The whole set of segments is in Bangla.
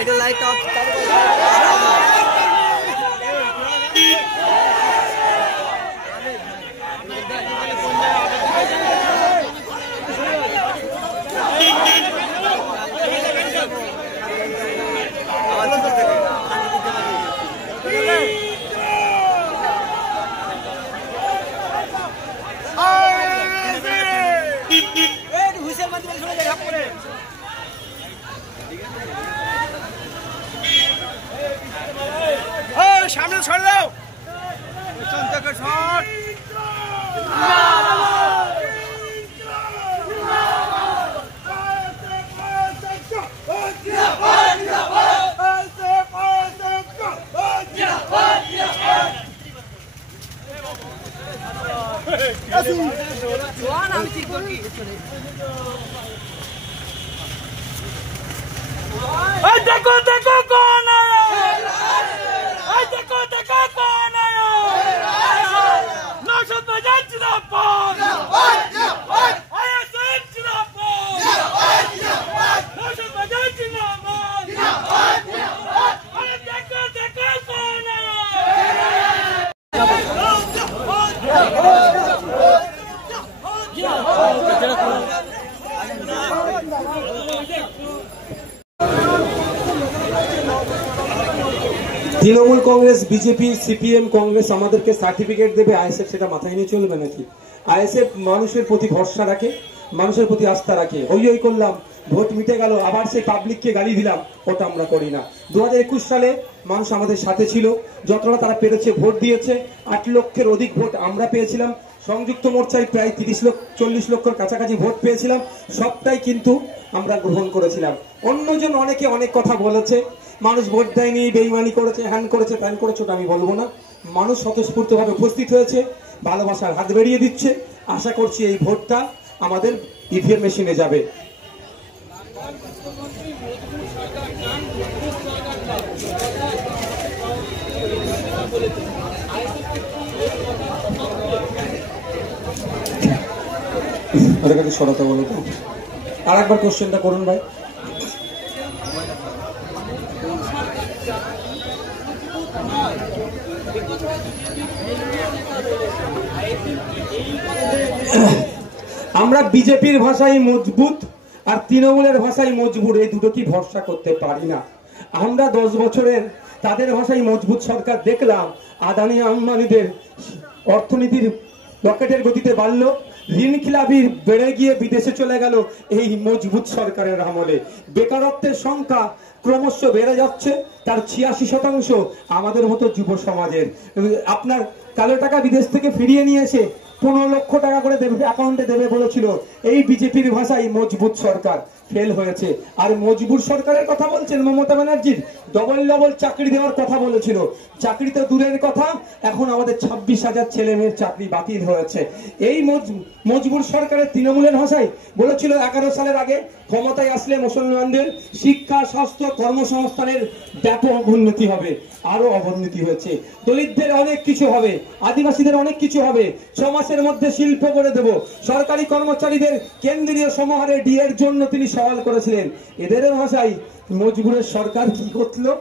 সাইডে লাইট অফ সামনে ছড় দাও देखो देखो कौन आया, देखो देखो कौन आया, नौशद बजाज जिंदाबाद, आईएसएफ जिंदाबाद, नौशद बजाज जिंदाबाद, अरे देखो देखो कौन आया। তৃণমূল কংগ্রেস, বিজেপি, সিপিএম, কংগ্রেস আমাদেরকে সার্টিফিকেট দেবে, আইএসএফ সেটা মাথায় নিয়ে চলবে নাকি? আইএসএফ মানুষের প্রতি ভরসা রাখে, মানুষের প্রতি আস্থা রাখে। ওই করলাম, ভোট মিটে গেল, আবার সেই পাবলিককে গালি দিলাম, ওটা আমরা করি না। 2021 সালে মানুষ আমাদের সাথে ছিল, যতটা তারা পেরেছে ভোট দিয়েছে। 8 লক্ষের অধিক ভোট আমরা পেয়েছিলাম। সংযুক্ত মোর্চায় প্রায় 40 লক্ষের কাছাকাছি ভোট পেয়েছিলাম। সবটাই কিন্তু আমরা গ্রহণ করেছিলাম। অন্যজন অনেকে অনেক কথা বলেছে, মানুষ ভোট দেয়নি, বেইমানি করেছে, হ্যান করেছে, ত্যান করেছে, ওটা আমি বলবো না। মানুষ স্বতঃস্ফূর্তভাবে উপস্থিত হয়েছে, ভালোবাসার হাত বেরিয়ে দিচ্ছে। আশা করছি এই ভোটটা আমাদের ইভিএম মেশিনে যাবে। সরতা বলো তো, আর একবার কোশ্চেনটা করুন ভাই। আমরা বিজেপির ভাষায় মজবুত আর তৃণমূলের ভাষায় মজবুর, এই দুটো কি ভরসা করতে পারি না। আমরা 10 বছরের তাদের ভাষায় মজবুত সরকার দেখলাম। আদানি আম্বানিদের অর্থনীতির রকেটের গতিতে বাড়লো, ঋণ খিলাপি বেড়ে গিয়ে বিদেশে চলে গেল এই মজবুত সরকারের আমলে। বেকারত্বের সংখ্যা ক্রমশ বেড়ে যাচ্ছে, তার 86% আমাদের মতো যুব সমাজের। আপনার কালো টাকা বিদেশ থেকে ফিরিয়ে নিয়ে এসে 15 লক্ষ টাকা করে দেবে, অ্যাকাউন্টে দেবে বলেছিল। এই বিজেপির ভাষায় মজবুত সরকার ফেল হয়েছে। আর মজবুত সরকারের কথা বলছেন মমতা ব্যানার্জির, ডবল চাকরি দেওয়ার কথা বলেছিল। চাকরি তো দূরের কথা, এখন আমাদের 26,000 ছেলে মেয়ের চাকরি বাতিল হয়েছে। এই মজবুত সরকারের তৃণমূলের ভাষায় বলেছিল 11 সালের আগে ক্ষমতায় আসলে মুসলমানদের শিক্ষা, স্বাস্থ্য, কর্মসংস্থানের ব্যাপক উন্নতি হবে। আরো অবনতি হয়েছে। দলিতদের অনেক কিছু হবে, আদিবাসীদের অনেক কিছু হবে, 6 মাসের মধ্যে শিল্প করে দেব। সরকারি কর্মচারীদের কেন্দ্রীয় সমাহারে ডিএর জন্য তিনি সওয়াল করেছিলেন। এদের ভাষায় মজবুরের সরকার কি করলো?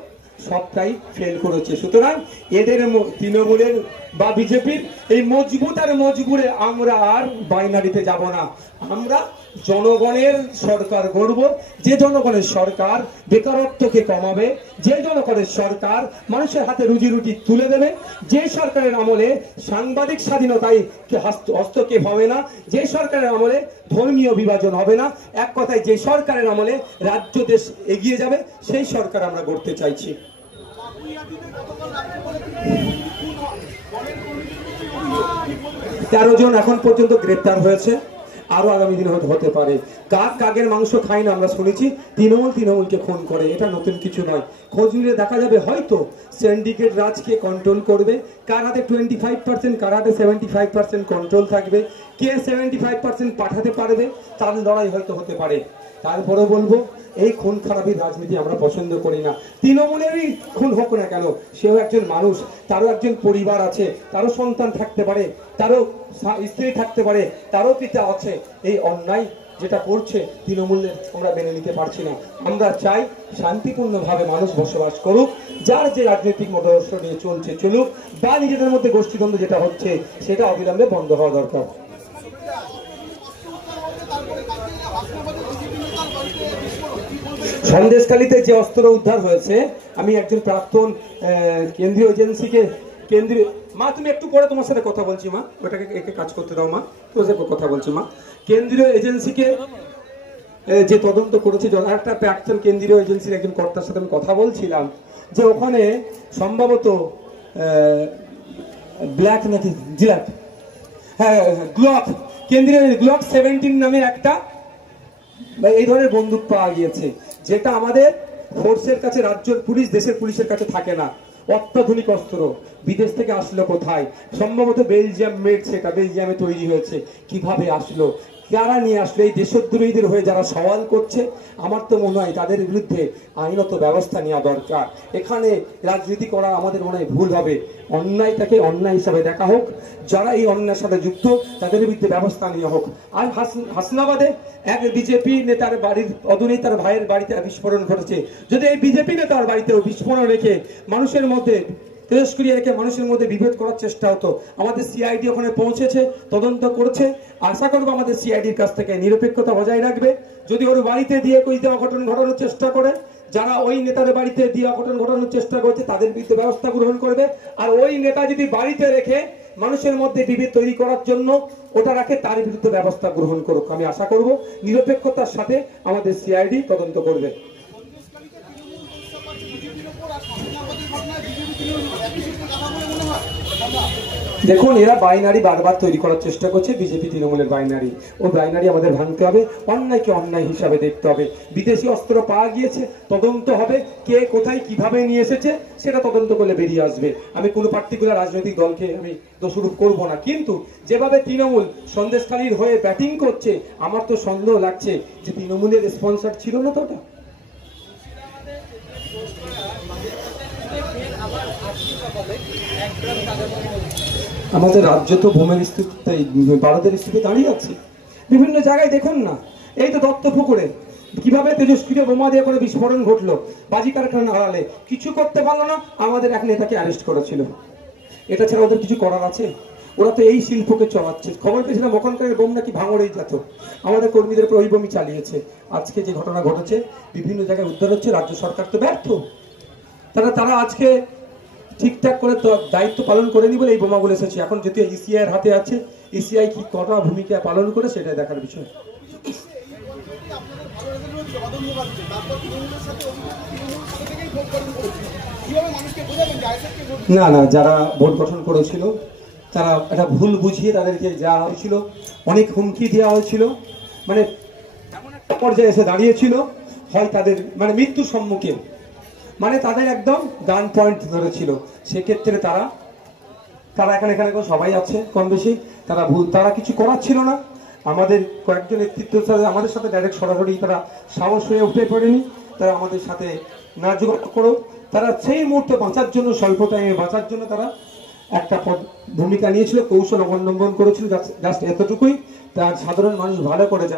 সবটাই ফেল করেছে। সুতরাং এদের তৃণমূলের বা বিজেপির এই মজবুত আর মজবুরে আমরা আর বাইনারিতে যাব না। আমরা জনগণের সরকার গড়ব, যে জনগণের সরকার বেকারত্বকে কমাবে, যে জনগণের সরকার মানুষের হাতে রুজি রুটি তুলে দেবে, যে সরকারের আমলে সাংবাদিক স্বাধীনতায় হস্তক্ষেপ হবে না, যে সরকারের আমলে ধর্মীয় বিভাজন হবে না, এক কথায় যে সরকারের আমলে রাজ্য দেশ এগিয়ে যাবে, সেই সরকার আমরা গড়তে চাইছি। 13 জন এখন পর্যন্ত গ্রেপ্তার হয়েছে, আরো আগামী দিনে হতে পারে। কাকের মাংস খাই না আমরা শুনেছি, তৃণমূলকে খুন করে, এটা নতুন কিছু নয়। খোঁজ নিলে দেখা যাবে হয়তো সিন্ডিকেট রাজকে কন্ট্রোল করবে। কার হাতে 25%, কার হাতে 75% কন্ট্রোল থাকবে, কে 75% পাঠাতে পারবে, তার লড়াই হয়তো হতে পারে। তারপরে বলবো, এই খুন খারাপির রাজনীতি আমরা পছন্দ করি না। তৃণমূলেরই খুন হোক না কেন, সেও একজন মানুষ, তারও একজন পরিবার আছে, তারও সন্তান থাকতে পারে, তারও স্ত্রী থাকতে পারে, তারও পিতা আছে। এই অন্যায় যেটা করছে তৃণমূলের আমরা মেনে নিতে পারছি না। আমরা চাই শান্তিপূর্ণভাবে মানুষ বসবাস করুক, যার যে রাজনৈতিক মতাদর্শ নিয়ে চলছে চলুক, বা নিজেদের মধ্যে গোষ্ঠীদ্বন্দ্ব যেটা হচ্ছে সেটা অবিলম্বে বন্ধ হওয়া দরকার। সন্দেশখালীতে যে অস্ত্র উদ্ধার হয়েছে, আমি একজন প্রাক্তন কেন্দ্রীয় এজেন্সিকে মা তুমি একটু পরে তোমার সাথে কথা বলছি মা, ওটাকে একে কাজ করতে দাও মা, তোর সাথে কথা বলছি মা। কেন্দ্রীয় এজেন্সিকে যে তদন্ত করেছে, একটা প্রাক্তন কেন্দ্রীয় এজেন্সির একজন কর্তার সাথে আমি কথা বলছিলাম যে ওখানে সম্ভবত ব্ল্যাক নাকি জিলাট, হ্যাঁ গ্লক, কেন্দ্রীয় গ্লক 17 নামে একটা এই ধরনের বন্দুক পাওয়া গিয়েছে, যেটা আমাদের ফোর্সের কাছে, রাজ্যের পুলিশ, দেশের পুলিশের কাছে থাকে না। অত্যাধুনিক অস্ত্র বিদেশ থেকে আসলো কোথায়? সম্ভবত বেলজিয়াম মেড, সেটা বেলজিয়ামে তৈরি হয়েছে। কিভাবে আসলো, কারা নিয়ে আসলো? এই দেশদ্রোহীদের হয়ে যারা সওয়াল করছে, আমার তো মনে হয় তাদের বিরুদ্ধে আইনত ব্যবস্থা নেওয়া দরকার। এখানে রাজনীতি করা আমাদের মনে হয় ভুল হবে। অন্যায়টাকে অন্যায় হিসাবে দেখা হোক, যারা এই অন্যায়ের সাথে যুক্ত তাদের বিরুদ্ধে ব্যবস্থা নেওয়া হোক। আর হাসনাবাদে এক বিজেপি নেতার বাড়ির অদূরেই তার ভাইয়ের বাড়িতে বিস্ফোরণ ঘটেছে। যদি এই বিজেপি নেতার বাড়িতেও বিস্ফোরণ রেখে মানুষের মধ্যে তেজস্ক্রিয়া রেখে মানুষের মধ্যে বিভেদ করার চেষ্টা হতো, আমাদের সিআইডি ওখানে পৌঁছেছে, তদন্ত করছে। আশা করবো আমাদের সিআইডির কাছ থেকে নিরপেক্ষতা বজায় রাখবে। যদি ওর বাড়িতে দিয়ে দেওয়া ঘটনা ঘটানোর চেষ্টা করে, যারা ওই নেতাদের বাড়িতে দিয়ে ঘটনা ঘটানোর চেষ্টা করছে তাদের বিরুদ্ধে ব্যবস্থা গ্রহণ করবে। আর ওই নেতা যদি বাড়িতে রেখে মানুষের মধ্যে বিভেদ তৈরি করার জন্য ওটা রাখে, তার বিরুদ্ধে ব্যবস্থা গ্রহণ করুক। আমি আশা করব নিরপেক্ষতার সাথে আমাদের সিআইডি তদন্ত করবে। দেখুন, এরা বাইনারি বারবার তৈরি করার চেষ্টা করছে, বিজেপি তৃণমূলের বাইনারি। ও বাইনারি আমাদের ভাঙতে হবে, অন্যায়কে অন্যায় হিসাবে দেখতে হবে। বিদেশি অস্ত্র পাওয়া গিয়েছে, তদন্ত হবে, কে কোথায় কিভাবে নিয়ে এসেছে সেটা তদন্ত করলে বেরিয়ে আসবে। আমি কোনো পার্টিকুলার রাজনৈতিক দলকে আমি দোষারোপ করব না, কিন্তু যেভাবে তৃণমূল সন্দেশখালীর হয়ে ব্যাটিং করছে, আমার তো সন্দেহ লাগছে যে তৃণমূলের স্পন্সর ছিল না তো ওটা। আমাদের রাজ্য তো ভূমির স্থিতিতে, ভারতের স্থিতি দাঁড়িয়ে আছে। বিভিন্ন জায়গায় দেখুন না, এই তো দত্তপুকুরে কিভাবে তেজস্ক্রিয় বোমা দিয়ে করে বিস্ফোরণ ঘটলো, বাজি কারখানা আড়ালে কিছু করতে পারলো না, আমাদের এক নেতাকে অ্যারেস্ট করেছিল। এটা ছাড়া ওদের কিছু করার আছে? ওরা তো এই শিল্পকে চলাচ্ছে। খবর পেয়েছিলাম ওখানকার বোম নাকি ভাঙড়েই যেত, আমাদের কর্মীদের উপর ওই বোমই চালিয়েছে। আজকে যে ঘটনা ঘটেছে, বিভিন্ন জায়গায় উদ্ধার হচ্ছে, রাজ্য সরকার তো ব্যর্থ। তারা আজকে ঠিকঠাক করে দায়িত্ব পালন করেনি বলে এই বোমাগুলো এসেছে। এখন যদি ইসিআই এর হাতে আছে, ইসিআই কি কটা ভূমিকা পালন করে সেটা দেখার বিষয়। না না, যারা ভোট গঠন করেছিল তারা একটা ভুল বুঝিয়ে তাদেরকে যাওয়া হয়েছিল, অনেক হুমকি দেওয়া হয়েছিল, মানে এমন একটা পর্যায়ে এসে দাঁড়িয়েছিল, হয় তাদের মানে মৃত্যুর সম্মুখীন, মানে তাদের একদম গান পয়েন্ট ধরেছিল। সেক্ষেত্রে তারা এখানে সবাই আছে কম বেশি, তারা কিছু করার ছিল না। আমাদের কয়েকজন নেতৃত্ব আমাদের সাথে ডাইরেক্ট সরাসরি তারা সাহস হয়ে উঠে পড়েনি, তারা আমাদের সাথে না যোগাযোগ করো। তারা সেই মুহূর্তে বাঁচার জন্য, স্বল্প টাইমে বাঁচার জন্য তারা একটা ভূমিকা নিয়েছিল, কৌশল অবলম্বন করেছিল, জাস্ট এতটুকুই। তার সাধারণ মানুষ ভালো করে